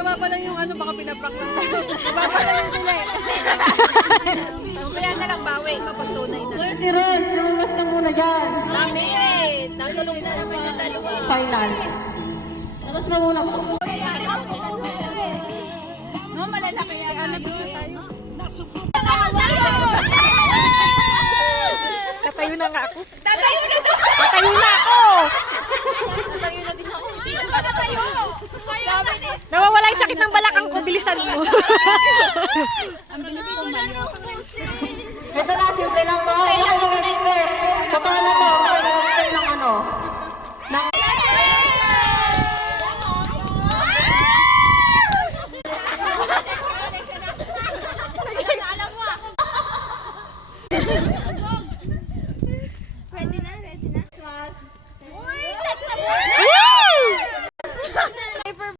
mababa lang yung ano, baka pinaprank lang tayo. Mababa lang yung nila eh. Kaya na lang bawi kapag tunay na. Pwede rin, lumabas ka muna dyan. Dami eh. Natulong na naman yung dalawa. Final. Labas ka muna po. No, malalaki yan. Ano dito tayo? Tatayo na nga ako. Tatayo na to! Tatayo na ako! Tatayo na din ako. Tatayo! Sabi ni... Nawawala yung sakit ng balakang ko, bilisan mo. Ang bilis kong manyo. Ito na, simple lang to. Ako mga expert. Totoo na to.